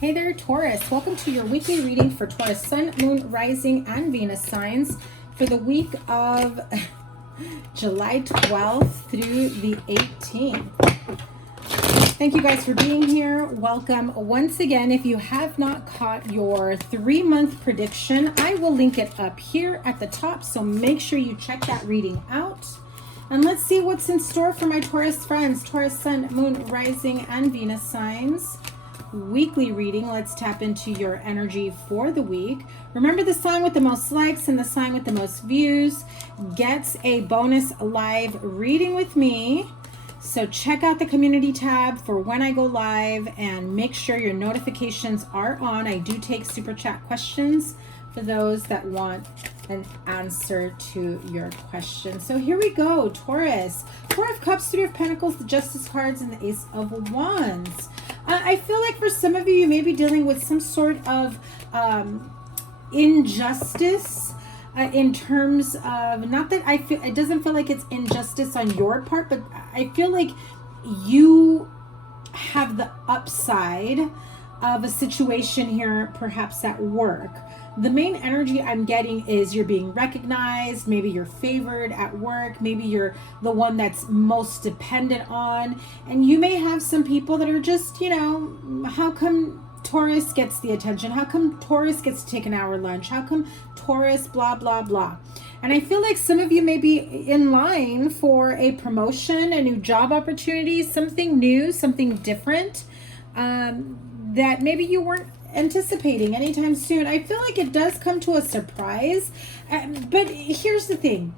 Hey there, Taurus. Welcome to your weekly reading for Taurus Sun, Moon, Rising, and Venus signs for the week of July 12th through the 18th. Thank you guys for being here. Welcome once again. If you have not caught your 3-month prediction, I will link it up here at the top, so make sure you check that reading out. And let's see what's in store for my Taurus friends. Taurus Sun, Moon, Rising, and Venus signs. Weekly reading. Let's tap into your energy for the week. Remember, the sign with the most likes and the sign with the most views gets a bonus live reading with me. So check out the community tab for when I go live and make sure your notifications are on. I do take super chat questions for those that want an answer to your question. So here we go, Taurus. Four of Cups, Three of Pentacles, the Justice cards, and the Ace of Wands. I feel like for some of you, you may be dealing with some sort of injustice in terms of, not that I feel, it doesn't feel like it's injustice on your part, but I feel like you have the upside of a situation here, perhaps at work. The main energy I'm getting is you're being recognized, maybe you're favored at work, maybe you're the one that's most dependent on, and you may have some people that are just, you know, how come Taurus gets the attention? How come Taurus gets to take an hour lunch? How come Taurus blah, blah, blah? And I feel like some of you may be in line for a promotion, a new job opportunity, something new, something different that maybe you weren't anticipating anytime soon. I feel like it does come to a surprise, but here's the thing.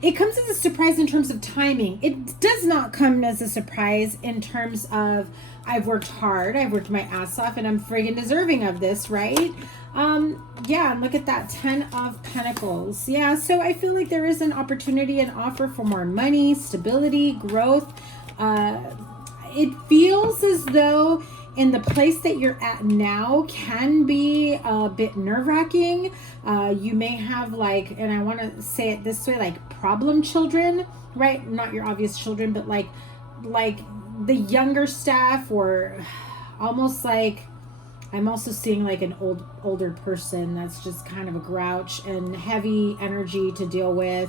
It comes as a surprise in terms of timing. It does not come as a surprise in terms of I've worked hard, I've worked my ass off, and I'm friggin' deserving of this, right? Yeah, look at that 10 of Pentacles. Yeah, so I feel like there is an opportunity, an offer for more money, stability, growth. It feels as though in the place that you're at now can be a bit nerve-wracking. You may have, like, and I want to say it this way, like problem children, right? Not your obvious children, but like the younger staff, or almost like, I'm also seeing like an older person that's just kind of a grouch and heavy energy to deal with.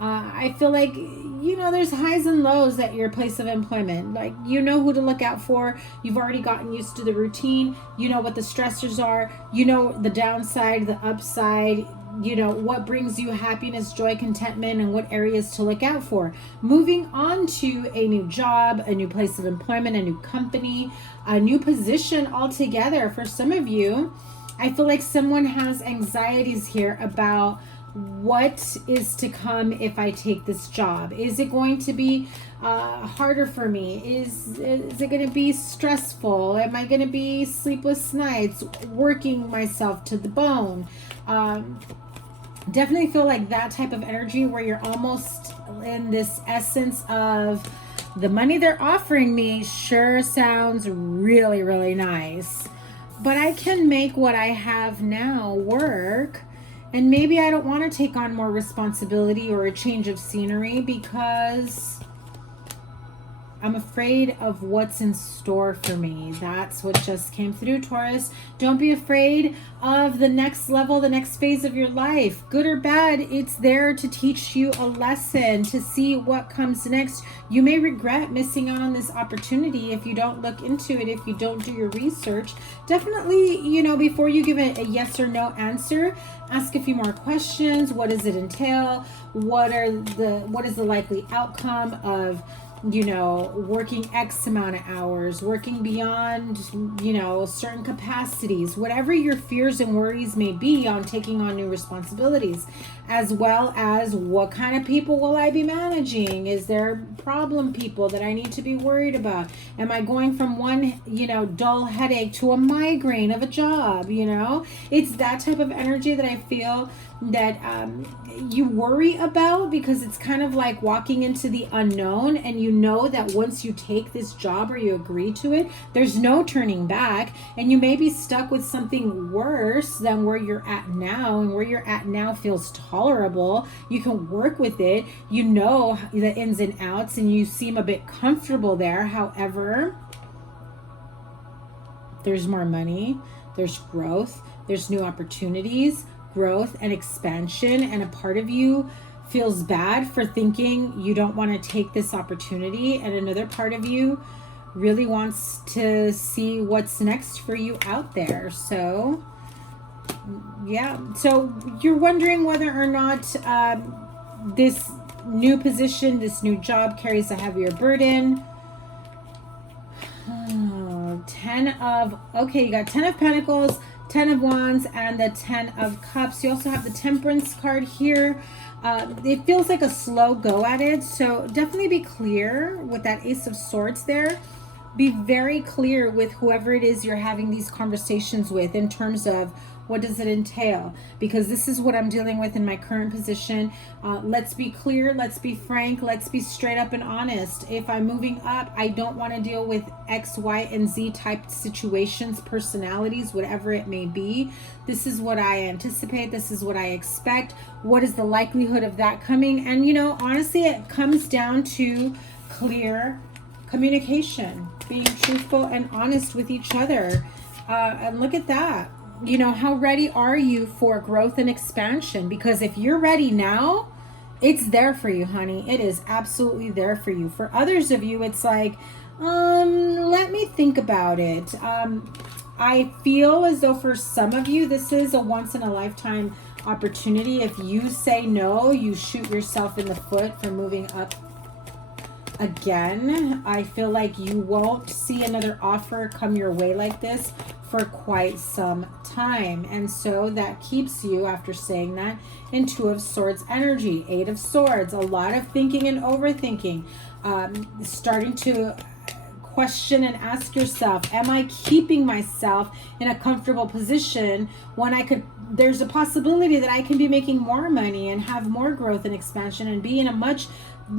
I feel like, you know, there's highs and lows at your place of employment. Like, you know who to look out for. You've already gotten used to the routine. You know what the stressors are. You know the downside, the upside. You know what brings you happiness, joy, contentment, and what areas to look out for. Moving on to a new job, a new place of employment, a new company, a new position altogether. For some of you, I feel like someone has anxieties here about what is to come if I take this job. Is it going to be harder for me? Is it going to be stressful? Am I going to be sleepless nights, working myself to the bone? Definitely feel like that type of energy where you're almost in this essence of, the money they're offering me sure sounds really, really nice, but I can make what I have now work. And maybe I don't want to take on more responsibility or a change of scenery because I'm afraid of what's in store for me. That's what just came through, Taurus. Don't be afraid of the next level, the next phase of your life. Good or bad, it's there to teach you a lesson, to see what comes next. You may regret missing out on this opportunity if you don't look into it, if you don't do your research. Definitely, you know, before you give a yes or no answer, ask a few more questions. What does it entail? What is the likely outcome of, you know, working X amount of hours, working beyond, you know, certain capacities, whatever your fears and worries may be on taking on new responsibilities, as well as what kind of people will I be managing? Is there problem people that I need to be worried about? Am I going from one, you know, dull headache to a migraine of a job? You know, it's that type of energy that I feel that you worry about, because it's kind of like walking into the unknown, and you know that once you take this job or you agree to it, there's no turning back, and you may be stuck with something worse than where you're at now, and where you're at now feels tolerable. You can work with it, you know the ins and outs, and you seem a bit comfortable there. However, There's more money, there's growth, there's new opportunities, growth and expansion. And a part of you feels bad for thinking you don't want to take this opportunity. And another part of you really wants to see what's next for you out there. So yeah, so you're wondering whether or not this new position, this new job carries a heavier burden. Okay, you got 10 of Pentacles, 10 of Wands, and the 10 of Cups. You also have the Temperance card here. It feels like a slow go at it, so definitely be clear with that Ace of Swords there. Be very clear with whoever it is you're having these conversations with in terms of what does it entail, because this is what I'm dealing with in my current position. Let's be clear, let's be frank, let's be straight up and honest. If I'm moving up, I don't want to deal with X, Y, and Z type situations, personalities, whatever it may be. This is what I anticipate. This is what I expect. What is the likelihood of that coming? And, you know, honestly, it comes down to clear communication, being truthful and honest with each other. And look at that. You know, how ready are you for growth and expansion? Because if you're ready now, it's there for you, honey. It is absolutely there for you. For others of you, it's like, let me think about it. I feel as though for some of you, this is a once in a lifetime opportunity. If you say no, you shoot yourself in the foot for moving up again. I feel like you won't see another offer come your way like this for quite some time. And so that keeps you, after saying that, in Two of Swords energy, Eight of Swords, a lot of thinking and overthinking, starting to question and ask yourself, am I keeping myself in a comfortable position when there's a possibility that I can be making more money and have more growth and expansion and be in a much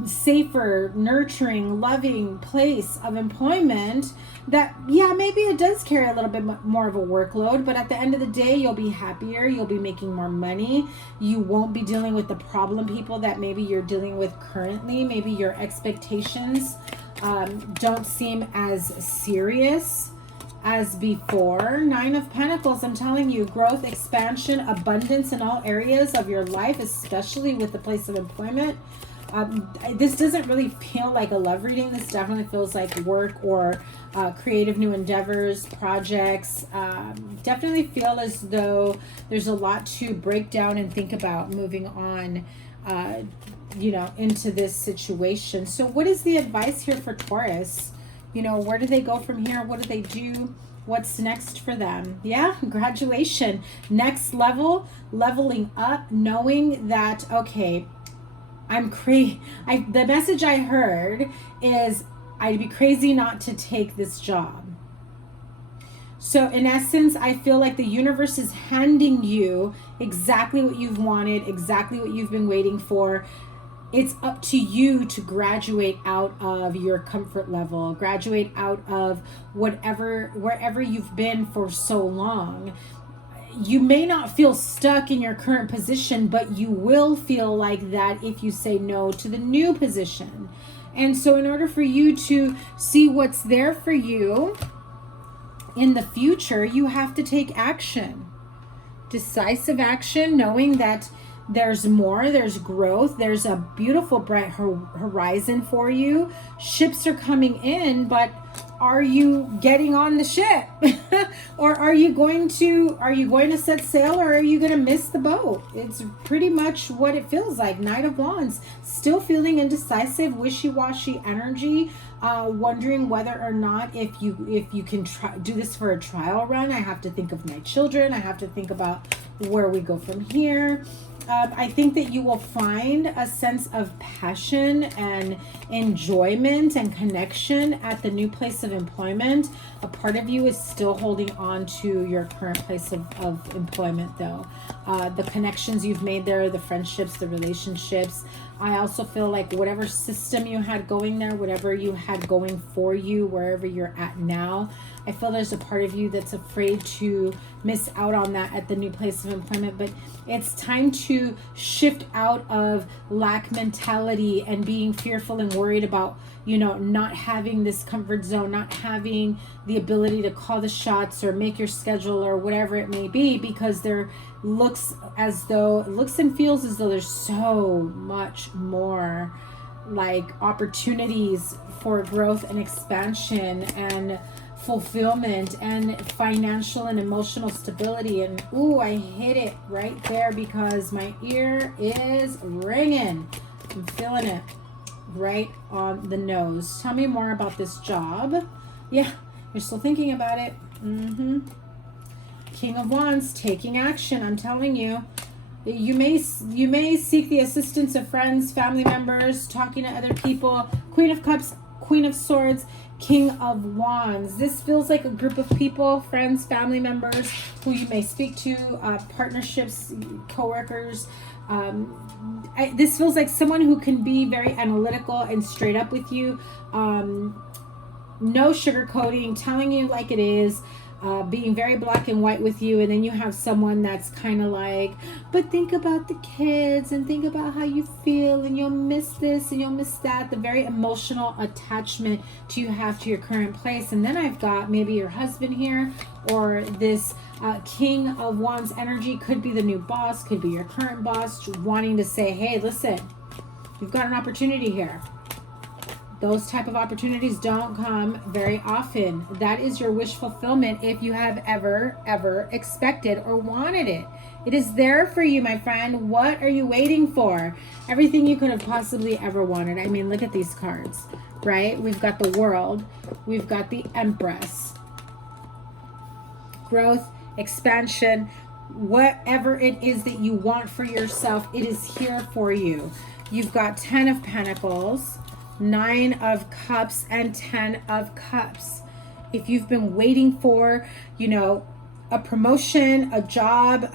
safer, nurturing, loving place of employment that, yeah, maybe it does carry a little bit more of a workload, but at the end of the day, you'll be happier, you'll be making more money, you won't be dealing with the problem people that maybe you're dealing with currently. Maybe your expectations don't seem as serious as before. Nine of Pentacles, I'm telling you, growth, expansion, abundance in all areas of your life, especially with the place of employment. This doesn't really feel like a love reading. This definitely feels like work or creative new endeavors, projects. Definitely feel as though there's a lot to break down and think about moving on, you know, into this situation. So what is the advice here for Taurus? You know, where do they go from here? What do they do? What's next for them? Yeah, graduation, next level, leveling up, knowing that, okay, the message I heard is I'd be crazy not to take this job. So in essence, I feel like the universe is handing you exactly what you've wanted, exactly what you've been waiting for. It's up to you to graduate out of your comfort level, graduate out of wherever you've been for so long. You may not feel stuck in your current position, but you will feel like that if you say no to the new position. And so in order for you to see what's there for you in the future, you have to take action. Decisive action, knowing that there's more, there's growth, there's a beautiful bright horizon for you. Ships are coming in, but are you getting on the ship? Or are you going to set sail, or are you going to miss the boat? It's pretty much what it feels like. Knight of Wands, still feeling indecisive, wishy-washy energy, wondering whether or not if you can do this for a trial run. I have to think of my children. I have to think about where we go from here. I think that you will find a sense of passion and enjoyment and connection at the new place of employment. A part of you is still holding on to your current place of employment, though. The connections you've made there, the friendships, the relationships, I also feel like whatever system you had going there, whatever you had going for you, wherever you're at now, I feel there's a part of you that's afraid to miss out on that at the new place of employment. But it's time to shift out of lack mentality and being fearful and worried about, you know, not having this comfort zone, not having the ability to call the shots or make your schedule or whatever it may be, because there looks and feels as though there's so much more like opportunities for growth and expansion and fulfillment and financial and emotional stability. And ooh, I hit it right there because my ear is ringing. I'm feeling it right on the nose. Tell me more about this job. Yeah, you're still thinking about it. King of Wands, taking action. I'm telling you, you may seek the assistance of friends, family members, talking to other people. Queen of Cups, Queen of Swords, King of Wands. This feels like a group of people, friends, family members, who you may speak to, partnerships, co-workers. This feels like someone who can be very analytical and straight up with you. No sugarcoating, telling you like it is. Being very black and white with you. And then you have someone that's kind of like, but think about the kids and think about how you feel and you'll miss this and you'll miss that. The very emotional attachment you have to your current place. And then I've got maybe your husband here, or this King of Wands energy could be the new boss, could be your current boss, wanting to say, hey, listen, you've got an opportunity here. Those type of opportunities don't come very often. That is your wish fulfillment if you have ever expected or wanted it. It is there for you, my friend. What are you waiting for? Everything you could have possibly ever wanted. I mean, look at these cards, right? We've got the World. We've got the Empress. Growth, expansion, whatever it is that you want for yourself, it is here for you. You've got 10 of Pentacles, 9 of Cups, and 10 of Cups. If you've been waiting for, you know, a promotion, a job,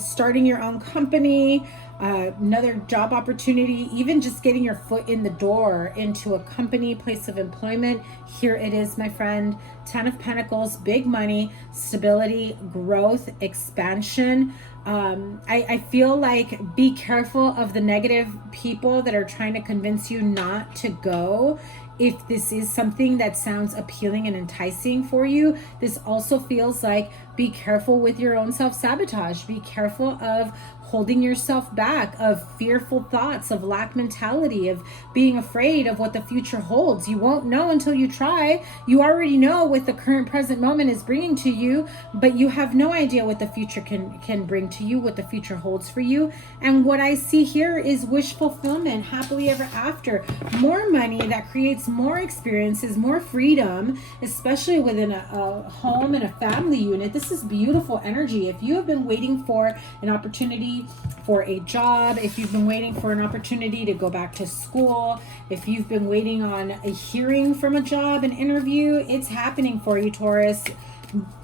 starting your own company, another job opportunity, even just getting your foot in the door into a company, place of employment, here it is, my friend. 10 of Pentacles, big money, stability, growth, expansion. I feel like be careful of the negative people that are trying to convince you not to go. If this is something that sounds appealing and enticing for you, this also feels like be careful with your own self-sabotage. Be careful of holding yourself back, of fearful thoughts, of lack mentality, of being afraid of what the future holds. You won't know until you try. You already know what the current present moment is bringing to you, but you have no idea what the future can bring to you, what the future holds for you. And what I see here is wish fulfillment, happily ever after, more money that creates more experiences, more freedom, especially within a home and a family unit. This is beautiful energy. If you have been waiting for an opportunity for a job, if you've been waiting for an opportunity to go back to school, if you've been waiting on a hearing from a job, an interview, it's happening for you, Taurus.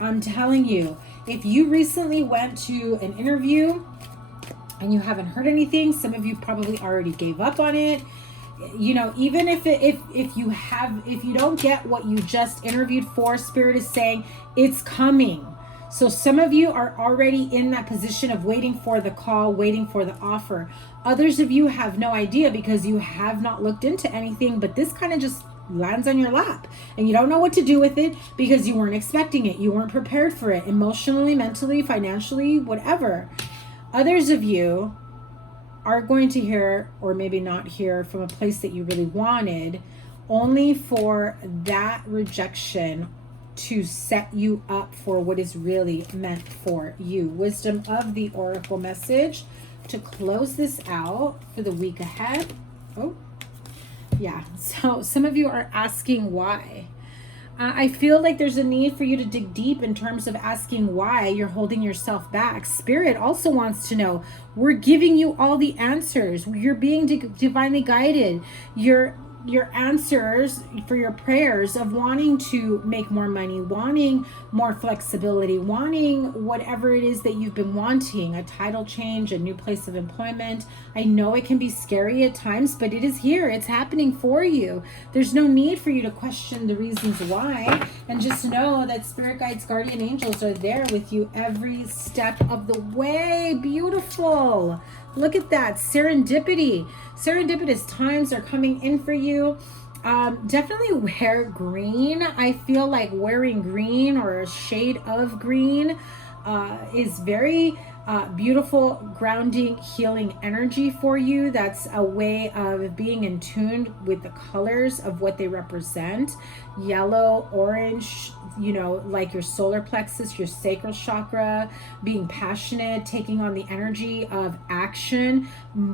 I'm telling you, if you recently went to an interview and you haven't heard anything, some of you probably already gave up on it. You know, even if you don't get what you just interviewed for, Spirit is saying it's coming. So some of you are already in that position of waiting for the call, waiting for the offer. Others of you have no idea because you have not looked into anything, but this kind of just lands on your lap and you don't know what to do with it because you weren't expecting it. You weren't prepared for it emotionally, mentally, financially, whatever. Others of you are going to hear, or maybe not hear, from a place that you really wanted, only for that rejection to set you up for what is really meant for you. Wisdom of the Oracle message to close this out for the week ahead. Oh, yeah. So some of you are asking why. I feel like there's a need for you to dig deep in terms of asking why you're holding yourself back. Spirit also wants to know, we're giving you all the answers. You're being divinely guided. You're your answers for your prayers of wanting to make more money, wanting more flexibility, wanting whatever it is that you've been wanting, a title change, a new place of employment. I know it can be scary at times, but it is here. It's happening for you. There's no need for you to question the reasons why, and just know that spirit guides, guardian angels are there with you every step of the way. Beautiful. Look at that. Serendipity. Serendipitous times are coming in for you. Definitely wear green. I feel like wearing green or a shade of green is very beautiful, grounding, healing energy for you. That's a way of being in tune with the colors of what they represent. Yellow, orange, you know, like your solar plexus, your sacral chakra, being passionate, taking on the energy of action,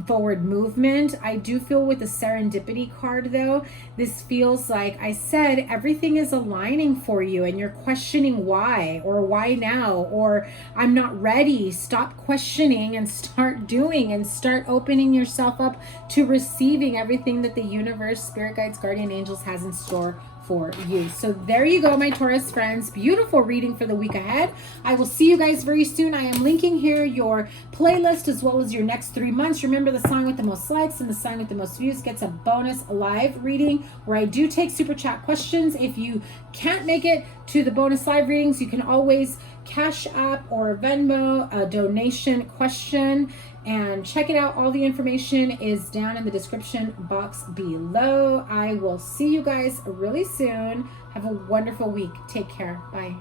forward movement. I do feel with the serendipity card though, this feels like I said, everything is aligning for you and you're questioning why, or why now, or I'm not ready. Stop questioning and start doing, and start opening yourself up to receiving everything that the universe, spirit guides, guardian angels has in store for you. So there you go, my Taurus friends. Beautiful reading for the week ahead. I will see you guys very soon. I am linking here your playlist as well as your next 3 months. Remember, the sign with the most likes and the sign with the most views gets a bonus live reading where I do take super chat questions. If you can't make it to the bonus live readings, you can always Cash App or Venmo a donation question, and check it out. All the information is down in the description box below. I will see you guys really soon. Have a wonderful week. Take care. Bye.